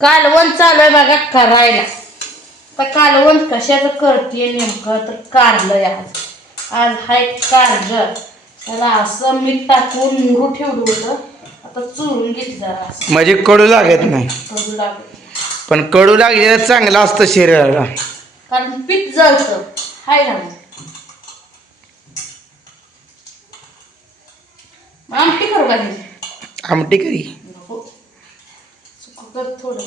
कालवण चालू आहे बघा करायला. तर कालवण कशाचं करते नेमकं तर कारलं आज. आज हाय कारलं. त्याला असं मीठ टाकून मुरू ठेवलं होतं. आता चुरून घेतलं जरा असं. म्हणजे कडू लागत नाही. करू लागलं पण कडू लागलेलं चांगलं असतं शरीराला. कारण पीठ जळतं. हाय ना मग. आमटी करू? आमटी करी. कर थोडं.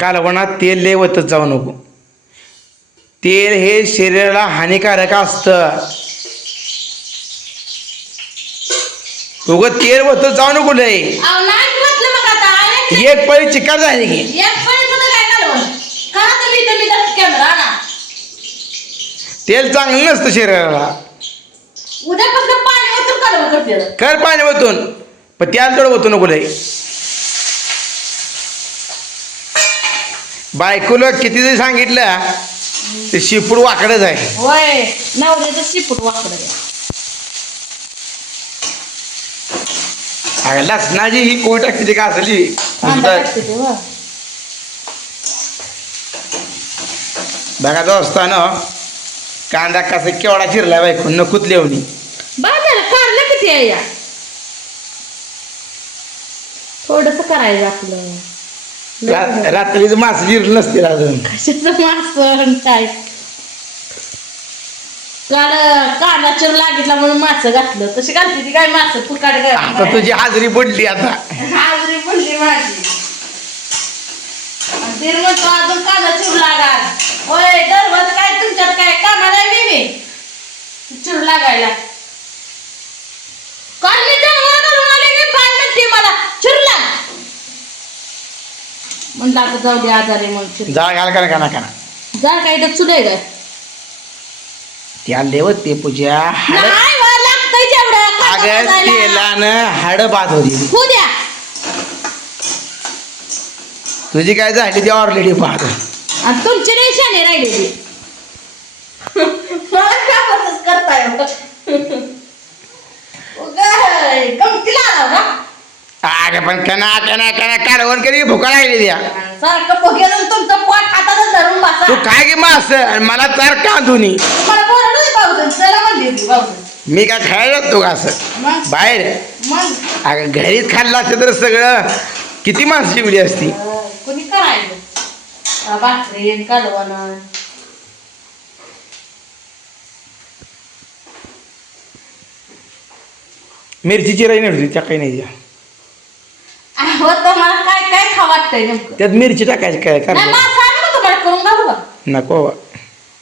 कालवणात तेल लय वतत जाऊ नको. तेल हे शरीराला हानिकारक असतं. उगं तेल वतत जाऊ नको लय. एक पळी चिकार झाली की. एक पण तुला चांगलं नसतं शरीराला. उद्यापासून पाणी ओतून कालवण करते कर पाणी वतून पण त्याला थोडं वतू नको लय. बायकोला किती जरी सांगितलं ते शिपूड वाकडच आहे. होय नवऱ्याचं शिपूट वाकडं आहे. अगं लसणाची ही कोण टाकते का असली कांदा टाकते ते. बघा दोस्तानो कांदा कसा केवढा चिरला बायको नकुत लेवणी झालं कारलं किती आहे या? थोडस करायचं आपलं. रा- रात्रीचं मास जिरलं नसते अजून. कशाचं मासं? काय? काल कांदा चिर लागितला म्हणून मासं घातलं. तशी घालते ती काय मासं? फुकाट आता तुझी हाजरी पडली आता. हाजरी पडली माझी. आणि दीर म्हणतो अजून कांदा चिरू लागा होय दरवाज काय तुमच्यात काय कामाला आहे मी मी चिरू लागायला काल मी जनावर घालून आले की काय म्हणते मला. चिरू लाग म्हणलं आता जाऊ दे आजारी मग चिरू जाळ घाल का ना का जा काय तर चुले काय त्या लेवत ते पूजा हाड नाही वा लागतंय जेवढं कांदा अगं भाजायला. तेलानं हाड बाद होती होऊ द्या. तुझी काय झाली ती ऑलरेडी आणि तुमची नाही शाने राहिलेली. मला काय बरंच करताय उगाच गमतीला आला का अरे पण कना कना कना कारवण करी भुका लागली द्या सारखं बघेल तुमचं पोट हातातच धरून बसा. तू काय की मास आणि मला चार का दोन्ही मला बोलवलं नाही भाऊजन चला म्हणली ती भाऊजन मी काय खायला जातो का असं? बाहेर. मग? अगं घरीच खाल्लं असतं तर सगळं. किती माणसं जेवली असती? अं, कोणी करायचं? भाकरी कालवण. मिरची चिराई नव्हती त्या काही नाही हो तुम्हाला काय काय खा वाटतंय नेमकं? त्यात मिरची टाकायची काय नाही कर मासा आहे ना तुम्हाला करून घालू का? नको बा.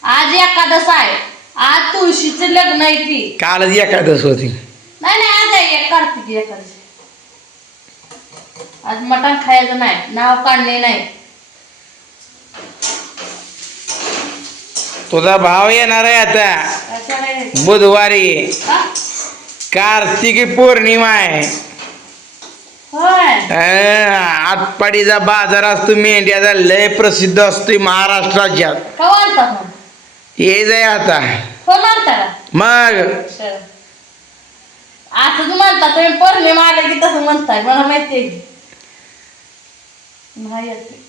आज एकादश आहे. आज तुळशीचं लग्न आहे ती कालच एकादश होती. नाही नाही आज आहे एक कार्तिकी एकादशी. आज मटण खायचं नाही नाव काढणे नाही. तुझा भाव येणार आहे आता. कशाला? बुधवारी. हा? कार्तिकी पौर्णिमा आहे. होय. अं, आटपाडीचा बाजार असतो मेंढ्याचा लय प्रसिद्ध असतोय महाराष्ट्र राज्यात. हे जाय आता. कोण आणता का? मग? सर. असं तू म्हणता तुम्ही पौर्णिमा आले की तसं म्हणताय मला माहिती आहे की. नाही येत. ते.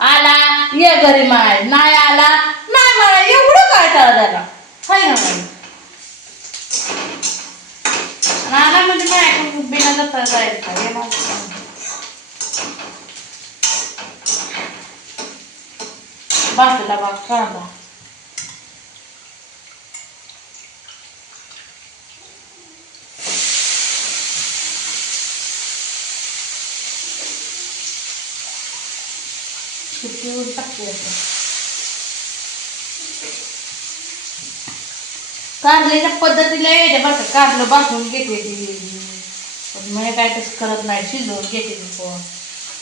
आला ये घरी माय. नाही आला नाही मला एवढं काय त्याला त्याला आला म्हणजे माझ्या बिना जाता जायचं हे मला बाग कांदा पिळून टाकते असं. कारल्याच्या पद्धतीला येते बरं का. कारलं बांधून घेते ती. पण मी काय तसं करत नाही. शिजवून घेते ती पण.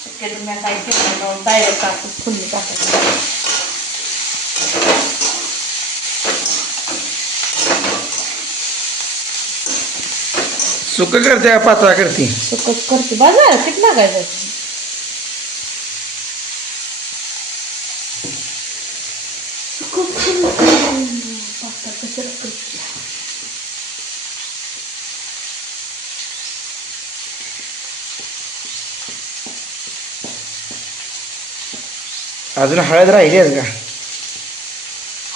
शक्यतो मी काय केलं डायरेक्ट टाकून फुलली टाकायची सुक करते पातळा करते? सुकच करते. बाजार किती लागायचं? अजून हळद राहिली आहे का?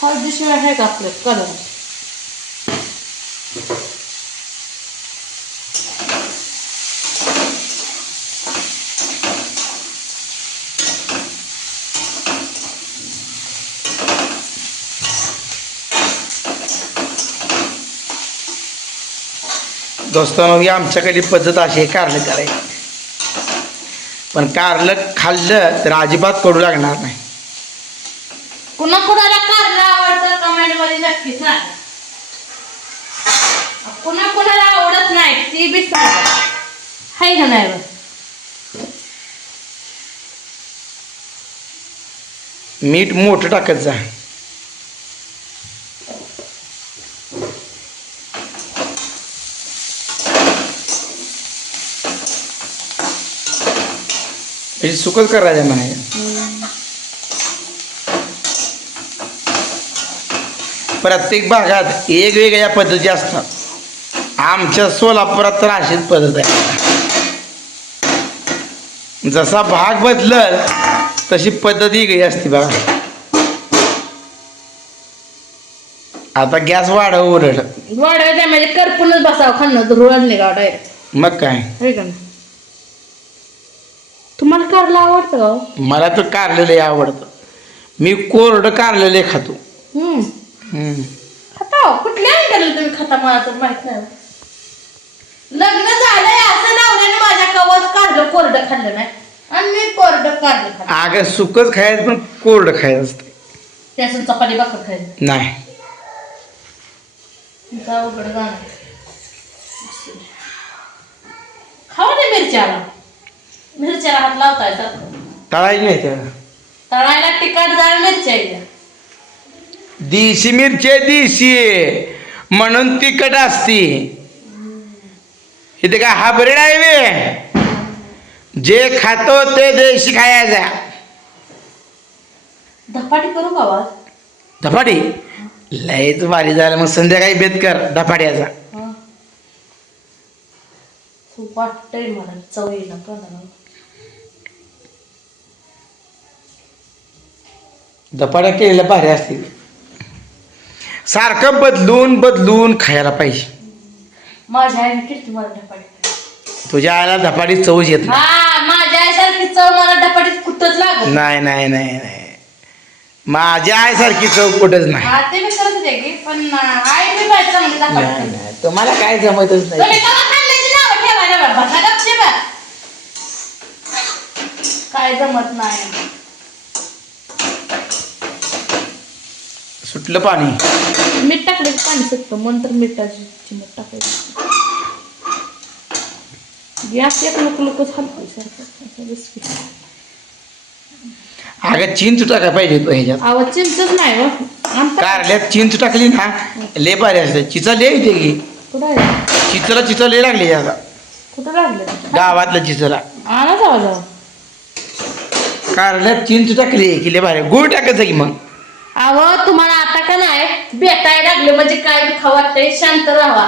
हळदीशिवाय आहे का आपलं कलर दोस्तांनो ही आमच्याकडे पद्धत अशी आहे कारलं करायची. पण कारलं खाल्लं तर अजिबात कडू लागणार नाही. कुणा कुणाला कारलं आवडतं कमेंटमध्ये नक्की सांगा. कुणा कुणाला आवडत नाही ती बी सांगा. हाय का नाही मीठ मोठं टाकत जा. म्हणजे सुकच करायचं म्हणायचं प्रत्येक भागात वेगवेगळ्या पद्धती असतात. आमच्या सोलापुरात तर अशीच पद्धत आहे. जसा भाग बदलल तशी पद्धत वेगळी असते बघा. आता गॅस वाढव उरड वाढवायचं म्हणजे करपूनच बसावं खाणं रुळण निघाव डायरेक्ट मग काय? नाही? तुम्हाला कारला आवडतं का हो? मला तर कारलेले आवडतं. मी कोरडं कारलेले खातो. हम्म. हम्म. खाता हो. कुठल्या तुम्ही खाता मला तर माहीत नाही. लग्न झालंय असं नवऱ्याने माझ्या कवच काढलं कोरडं खाल्लं नाही. आणि मी कोरडं काढलं खाल्लं अगं सुकच खायचं पण कोरडं खायचं असतं. त्यासून चपाती भाकर खायचं. नाही. तुमचा उघड जाणार. खावा नाही मिरच्याला. मिरच्याला हात सारखं तळायची नाही त्याला. तळायला तिखट जाळ मिरच्या येत्या देशी मिरची देशी म्हणून तिखट असती. इथे काय हाबरेड आहे वे जे खातो ते देशी खायचा. धपाटी करू का धपाटी? लयच भारी झालं. मग संध्याकाळी बेत कर धपाट्याचा. हा. खूप वाटतंय मला. चव पण धपाट्या केलेल्या भारी असतील. सारखं बदलून बदलून खायला पाहिजे. माझ्या आईने केली मला धपाटी तुझ्या आईला धपाटी चवच येत नाही. हा माझ्या आईसारखी चव मला धपाटीत कुठंच लागत नाही. नाही नाही नाही माझ्या आईसारखी चव कुठंच नाही. हा ते मी करत होते की पण आई मी पाहिजे चांगली नाही, धपाटी नाही. तुम्हाला काय जमतच नाही. तुम्ही कवा खाल्ल्याची नावं ठेवायला बा बसा गपचे बा काय जमत नाही. सुटलं पाणी. मीठ टाकलं की पाणी सुटतं. नंतर मिठाची चिमट टाकायची. गॅस एक लोकच रेसिपी अगं चिंच टाकाय पाहिजे तो ह्याच्यात. आवाज चिंचच नाही हो. कारल्यात चिंच टाकली ना ले भारी असते. चिचा ले येते की. चिचला चिचा ले लागली आता. कुठं लागलं? गावातल्या चिचला. आणा जावा जावा कारल्यात चिंच टाकली की ले भारी. गुळ टाकायचं की मग? अहो तुम्हाला आता का नाही? भेटायला लागले म्हणजे काय बी खाऊ वाटतंय? शांत राहा.